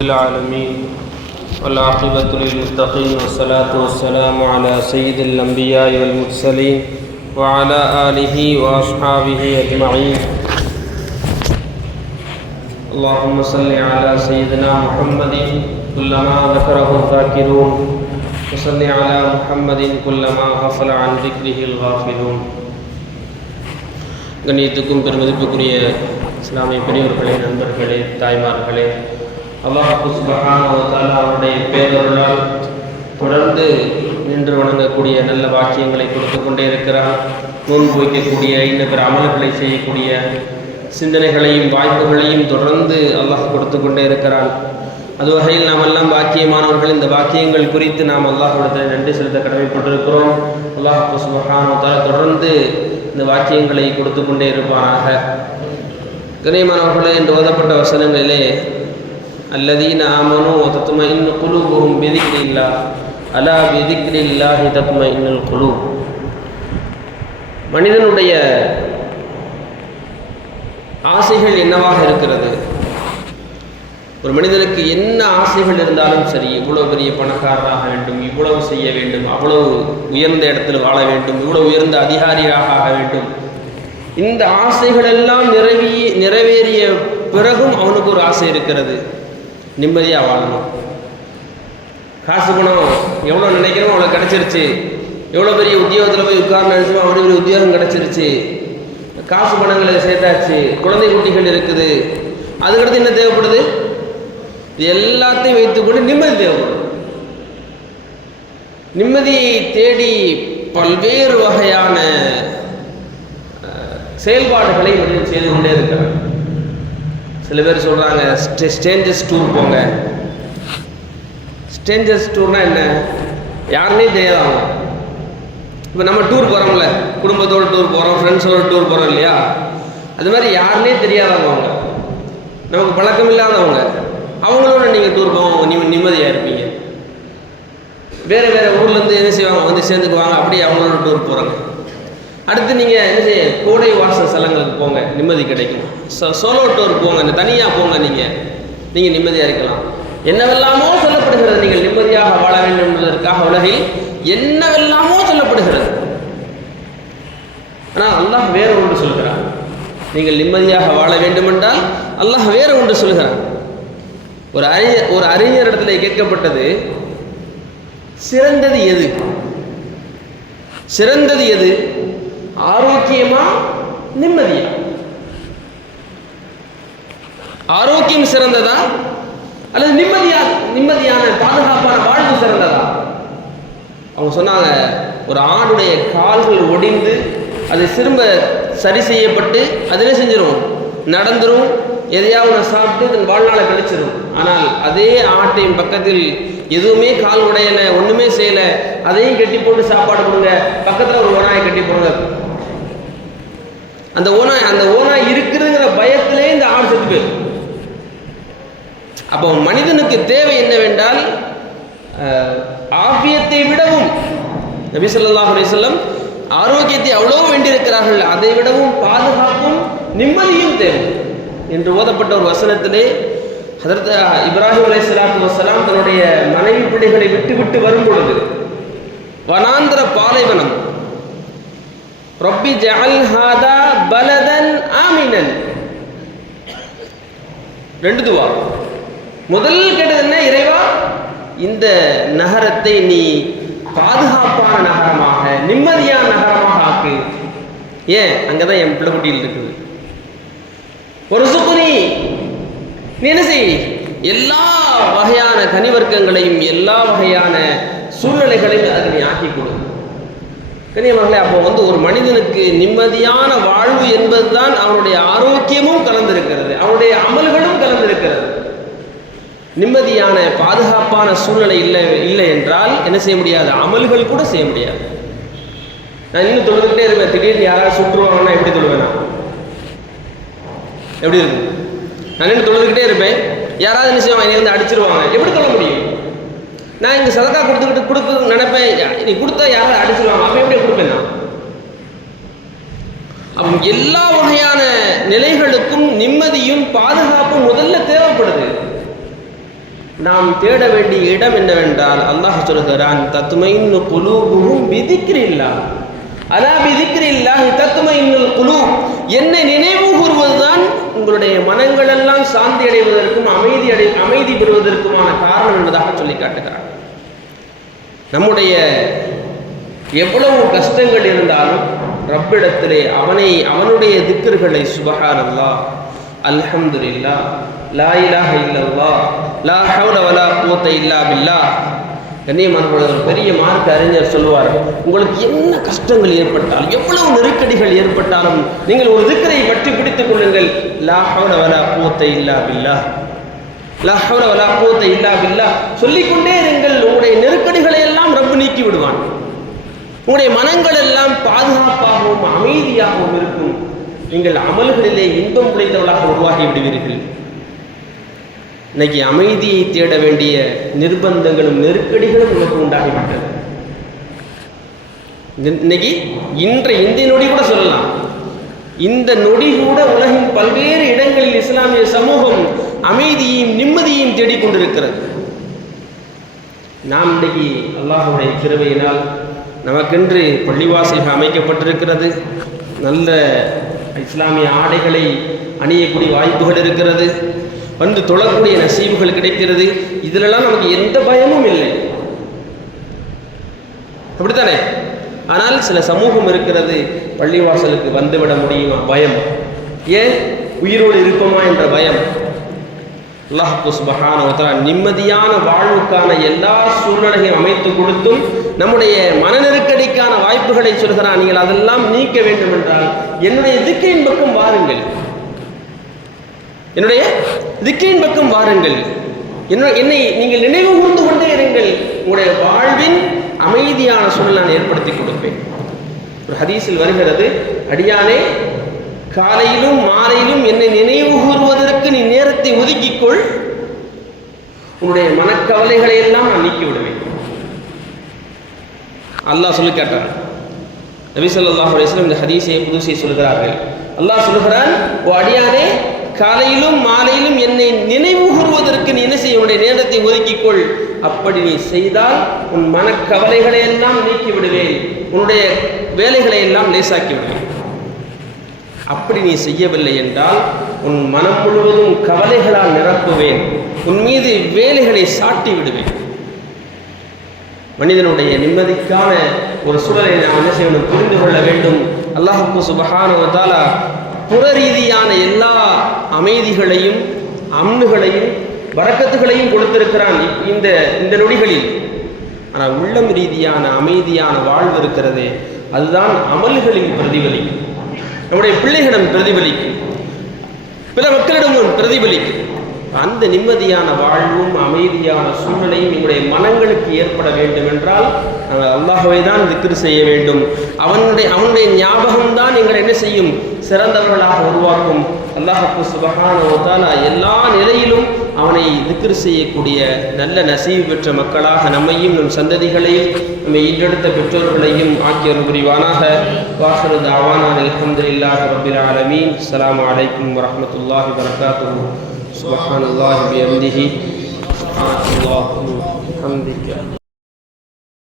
العالمين والعاقبة للمتقين والصلاة والسلام على سيد الأنبياء والمرسلين وعلى آله وأصحابه أجمعين. اللهم صل على سيدنا محمد كلما ذكره الذاكرون وصل على محمد كلما غفل عن ذكره الغافلون. கண்ணியத்துக்கும் பெருமதிப்புக்குரிய இஸ்லாமிய பெரியவர்களே, நண்பர்களே, தாய்மார்களே, அல்லாஹ் சுப்ஹானஹு வ தஆலா அவருடைய பேரருளால் தொடர்ந்து நின்று வணங்கக்கூடிய நல்ல வாக்கியங்களை கொடுத்து கொண்டே இருக்கிறார். நோன்பு வைக்கக்கூடிய, இன்ன பிற அமல்களை செய்யக்கூடிய சிந்தனைகளையும் வாய்ப்புகளையும் தொடர்ந்து அல்லாஹ் கொடுத்து கொண்டே இருக்கிறான். அது வகையில் நாம் எல்லாம் பாக்கியமானவர்கள். இந்த வாக்கியங்கள் குறித்து நாம் அல்லாஹ்விடத்தில் நன்றி செலுத்த கடமைப்பட்டிருக்கிறோம். அல்லாஹ் சுப்ஹானஹு வ தஆலா தொடர்ந்து இந்த வாக்கியங்களை கொடுத்து கொண்டே இருப்பானாக. கண்ணியமானவர்களே, என்று ஓதப்பட்ட வசனங்களிலே அல்லதீன ஆமனூ வ தத்மஇன்னு குலூபுஹும் பிதிக்ரில்லாஹ் அலா பிதிக்ரில்லாஹி தத்மஇன்னுல் குலூப். மனிதனுடைய ஆசைகள் என்னவாக இருக்கிறது? ஒரு மனிதனுக்கு என்ன ஆசைகள் இருந்தாலும் சரி, இவ்வளவு பெரிய பணக்காரராக வேண்டும், இவ்வளவு செய்ய வேண்டும், அவ்வளவு உயர்ந்த இடத்தில் வாழ வேண்டும், இவ்வளவு உயர்ந்த அதிகாரியாக ஆக வேண்டும், இந்த ஆசைகள் எல்லாம் நிறைவேறிய பிறகும் அவனுக்கு ஒரு ஆசை இருக்கிறது, நிம்மதியாக வாழணும். காசு பணம் எவ்வளோ நினைக்கிறோம் அவ்வளோ கிடச்சிருச்சு, எவ்வளோ பெரிய உத்தியோகத்தில் போய் உட்கார்ந்து நினச்சோம் அவ்வளோ பெரிய உத்தியோகம் கிடச்சிருச்சு, காசு பணங்களை சேர்த்தாச்சு, குழந்தை குட்டிகள் இருக்குது, அதுக்கடுத்து என்ன தேவைப்படுது? இது எல்லாத்தையும் வைத்துக்கொண்டு நிம்மதி தேவைப்படும். நிம்மதியை தேடி பல்வேறு வகையான செயல்பாடுகளை மனிதன் செய்து கொண்டே இருக்கிறார். சில பேர் சொல்கிறாங்க ஸ்ட்ரேஞ்சர்ஸ் டூர் போங்க. ஸ்ட்ரேஞ்சர்ஸ் டூர்னால் என்ன? யாருன்னே தெரியாதவங்க. இப்போ நம்ம டூர் போகிறோம்ல, குடும்பத்தோடு டூர் போகிறோம், ஃப்ரெண்ட்ஸோடு டூர் போகிறோம் இல்லையா? அது மாதிரி யாருன்னே தெரியாதவங்க, அவங்க நமக்கு பழக்கம் இல்லாதவங்க, அவங்களோட நீங்கள் டூர் போவோம், நிம்மதியாக இருப்பீங்க. வேறு வேறு ஊர்லேருந்து என்ன செய்வாங்க, வந்து சேர்ந்துக்குவாங்க, அப்படியே அவங்களோட டூர் போகிறாங்க. அடுத்து நீங்கள் என்ன செய்ய, கோடை வாச ஸ்தலங்களுக்கு போங்க, நிம்மதி கிடைக்கும். சோலோ டூர் போங்க, தனியாக போங்க, நீங்கள் நிம்மதியாக இருக்கலாம். என்னவெல்லாமோ சொல்லப்படுகிறது, நீங்கள் நிம்மதியாக வாழ வேண்டும் என்பதற்காக உலகில் என்னவெல்லாமோ சொல்லப்படுகிறது. ஆனால் அல்லாஹ் வேறு ஒன்று சொல்கிறார். நீங்கள் நிம்மதியாக வாழ வேண்டுமென்றால் அல்லாஹ் வேறு ஒன்று சொல்கிறார். ஒரு அறிஞரிடத்தில் கேட்கப்பட்டது, சிறந்தது எது? சிறந்தது எது? ஆரோக்கியமா, நிம்மதியா? ஆரோக்கியம் சிறந்ததா அல்லது நிம்மதியான பாதுகாப்பான வாழ்வு சிறந்ததா? அவங்க சொன்னாங்க, ஒரு ஆணுடைய கால்கள் ஒடிந்து அது திரும்ப சரி செய்யப்பட்டு அதிலே செஞ்சிடும், நடந்துரும், எதையாவது சாப்பிட்டு தன் வாழ்நாளை கழிச்சிடும். ஆனால் அதே ஆட்டின் பக்கத்தில் எதுவுமே கால் உடையலை, ஒன்றுமே செய்யலை, அதையும் கட்டி போட்டு சாப்பாடு கொடுங்க, பக்கத்தில் ஒரு ஓனாயை கட்டி போடுங்க. அந்த ஓனாய் இருக்குதுங்கிற பயத்திலே இந்த ஆடு செத்து போயிடும். அப்போ மனிதனுக்கு தேவை என்னவென்றால், ஆபியத்தை விடவும், நபி ஸல்லல்லாஹு அலைஹி வஸல்லம் ஆரோக்கியத்தை அவ்வளவு வேண்டியிருக்கிறார்கள், அதை விடவும் பாதுகாப்பும் நிம்மதியும் தேவை என்று ஓதப்பட்ட ஒரு வசனத்திலே ஹதரத் இப்ராஹிம் அலைஹிஸ்ஸலாத்து வஸ்ஸலாம் தன்னுடைய மனைவி பிள்ளைகளை விட்டு வரும் பொழுது வனாந்திர பாலைவனம், ரப்பி ஜஅல் ஹாதா பலதன் ஆமினன், ரெண்டு துவா. முதல் கேட்டது என்ன? இறைவா, இந்த நகரத்தை நீ பாதுகாப்பான நகரமாக, நிம்மதியான நகரமாக ஆக்கு. ஏன்? அங்கதான் என் பிள்ளைக்குட்டியில் இருக்குது. ஒரு சுக்குனி, நீ என்ன செய், எல்லா வகையான கனிவர்க்கங்களையும் எல்லா வகையான சூழ்நிலைகளையும் அதுக்கு நீ ஆக்கி கொடு. கனியமர்களே, அப்போ ஒரு மனிதனுக்கு நிம்மதியான வாழ்வு என்பதுதான் அவனுடைய ஆரோக்கியமும் கலந்திருக்கிறது, அவனுடைய அமல்களும் கலந்திருக்கிறது. நிம்மதியான பாதுகாப்பான சூழ்நிலை இல்லை என்றால் என்ன செய்ய முடியாது? அமல்கள் கூட செய்ய முடியாது. நான் இன்னும் தொழுதுகிட்டே இருப்பேன், திடீர்னு யாராவது சுற்றுவாங்கன்னா எப்படி தொழுவேனா? எப்படி இருக்கு? நான் இன்னும் தொழுதுகிட்டே இருப்பேன், யாராவது என்ன செய்வாங்க, இருந்து அடிச்சிருவாங்க, எப்படி தொழ முடியும்? நான் இங்கே சதக்கா கொடுக்க நினைப்பேன், நீ கொடுத்தா யாராவது அடிச்சிருவாங்க, அப்போ எப்படி கொடுப்பேன் நான்? அப்போ எல்லா வகையான நிலைகளுக்கும் நிம்மதியும் பாதுகாப்பும் முதல்ல தேவைப்படுது. நாம் தேட வேண்டிய இடம் என்னவென்றால் அல்லாஹ் சொல்கிறான், தத்மைன்னு குலூபுஹும் பிதிக்ரில்லாஹ் அலா பிதிக்ரில்லாஹி தத்மைன்னுல் குலூப். என்னை நினைவு கூறுவதுதான் உங்களுடைய மனங்கள் எல்லாம் சாந்தி அடைவதற்கும் அமைதி பெறுவதற்குமான காரணம் என்பதாக சொல்லி காட்டுகிறார். நம்முடைய எவ்வளவு கஷ்டங்கள் இருந்தாலும் ரப்பிடத்திலே அவனுடைய திக்ர்களை சுப்ஹானல்லாஹ், அல்ஹம்துலில்லாஹ், லா இலாஹ இல்லல்லாஹ், லா ஹவ்ல வலா குவத்த இல்லா பில்லாஹ். கண்ணியமான பெரிய மார்க்க அறிஞர் சொல்லுவார், உங்களுக்கு என்ன கஷ்டங்கள் ஏற்பட்டாலும் எவ்வளவு நெருக்கடிகள் ஏற்பட்டாலும் நீங்கள் ஒரு திக்ரை பற்றி பிடித்துக் கொள்ளுங்கள். லா ஹவ்ல வலா குவத்த இல்லா பில்லாஹ், லா ஹவ்ல வலா குவத்த இல்லா பில்லாஹ் சொல்லிக்கொண்டே இருங்கள். உங்களுடைய நெருக்கடிகளை எல்லாம் ரப்பு நீக்கி விடுவான். உங்களுடைய மனங்கள் எல்லாம் பாதுகாப்பாகவும் அமைதியாகவும் இருக்கும். நீங்கள் அமல்களிலே இன்பம் பிடித்தவர்களாக உருவாகி விடுவீர்கள். இன்னைக்கு அமைதியை தேட வேண்டிய நிர்பந்தங்களும் நெருக்கடிகளும் நமக்கு உண்டாகிவிட்டது. இன்னைக்கு இந்த நொடி கூட சொல்லலாம், இந்த நொடி கூட உலகின் பல்வேறு இடங்களில் இஸ்லாமிய சமூகம் அமைதியையும் நிம்மதியையும் தேடிக்கொண்டிருக்கிறது. நாம் இன்னைக்கு அல்லாஹ்வுடைய கிருபையினால் நமக்கென்று பள்ளிவாசல்கள் அமைக்கப்பட்டிருக்கிறது. நல்ல இஸ்லாமிய ஆடைகளை அணியக்கூடிய வாய்ப்புகள் இருக்கிறது. வந்து தொழக்கூடிய நசீபுகள் கிடைக்கிறது. இதிலெல்லாம் நமக்கு எந்த பயமும் இல்லை, அப்படித்தானே? ஆனால் சில சமூகம் இருக்கிறது, பள்ளிவாசலுக்கு வந்துவிட முடியுமா பயம். ஏன்? உயிரோடு இருப்போமா என்ற பயம். அல்லாஹ் சுப்ஹானஹு வ தஆலா நிம்மதியான வாழ்வுக்கான எல்லா சூழ்நிலையும் அமைத்து கொடுத்தும் நம்முடைய மன நெருக்கடிக்கான வாய்ப்புகளை சொல்கிறான். நீங்கள் அதெல்லாம் நீக்க வேண்டும் என்றால் என்னுடைய திக்ரின் பக்கம் வாருங்கள், என்னுடைய திக்ரின் பக்கம் வாருங்கள், என்னை நீங்கள் நினைவு கூர்ந்து கொண்டே இருங்கள். உங்களுடைய வாழ்வின் அமைதியான சூழல் நான் ஏற்படுத்தி கொடுப்பேன். ஒரு ஹதீஸில் வருகிறது, அடியானே காலையிலும் மாலையிலும் என்னை நினைவு கூறுவதற்கு நீ நேரத்தை ஒதுக்கிக்கொள், உன்னுடைய மனக்கவலைகளை எல்லாம் நான் நீக்கி விடுவேன். அல்லாஹ் சொல்லி கேட்டார். நபி ஸல்லல்லாஹு அலைஹி வஸல்லம் இந்த ஹதீஸை புதுசை சொல்கிறார்கள். அல்லாஹ் சொல்கிறான், ஓ அடியானே காலையிலும் மாலையிலும் என்னை நினைவு கூறுவதற்கு நீ என்ன செய்ய, உன்னுடைய நேரத்தை ஒதுக்கிக்கொள். அப்படி நீ செய்தால் உன் மனக்கவலைகளை எல்லாம் நீக்கி விடுவேன், உன்னுடைய வேலைகளை எல்லாம் லேசாக்கி விடுவேன். அப்படி நீ செய்யவில்லை என்றால் உன் மனம் முழுவதும் கவலைகளால் நிரப்புவேன், உன் மீது வேலைகளை சாட்டி விடுவேன். மனிதனுடைய நிம்மதிக்கான ஒரு சூழலை நாம் என்ன செய்யணும், புரிந்து கொள்ள வேண்டும். அல்லாஹ் சுப்ஹானஹு வ தஆலா புற ரீதியான எல்லா அமைதிகளையும் அம்னுகளையும் பரக்கத்துகளையும் கொடுத்திருக்கிறான் இந்த நொடிகளில். ஆனால் உள்ளம் ரீதியான அமைதியான வாழ்வு இருக்கிறதே, அதுதான் அமல்களின் பிரதிபலிக்கும், நம்முடைய பிள்ளைகளிடம் பிரதிபலிக்கும், பிற மக்களிடமும் பிரதிபலிக்கும். அந்த நிம்மதியான வாழ்வும் அமைதியான சூழ்நிலையும் எங்களுடைய மனங்களுக்கு ஏற்பட வேண்டும் என்றால் நாங்கள் அல்லாஹ்வை தான் திக்ர் செய்ய வேண்டும். அவனுடைய ஞாபகம்தான் எங்களை என்ன செய்யும், சிறந்தவர்களாக உருவாக்கும். அல்லாஹ் சுப்ஹானஹு வ தஆலா எல்லா நிலையிலும் அவனை திக்ர் செய்யக்கூடிய நல்ல நசீப் பெற்ற மக்களாக நம்மையும் நம் சந்ததிகளையும் நம்மை ஈன்றெடுத்த பெற்றோர்களையும் ஆக்கியருள் புரிவானாக. வாஹிரு தஅவானா அல்ஹம்துலில்லாஹி ரப்பில் ஆலமீன். அஸ்ஸலாமு அலைக்கும் வரஹ்மத்துல்லாஹி வபரகாத்துஹு. சுப்ஹானல்லாஹி பிஹம்திஹி சுப்ஹானல்லாஹி வபிஹம்திஹி.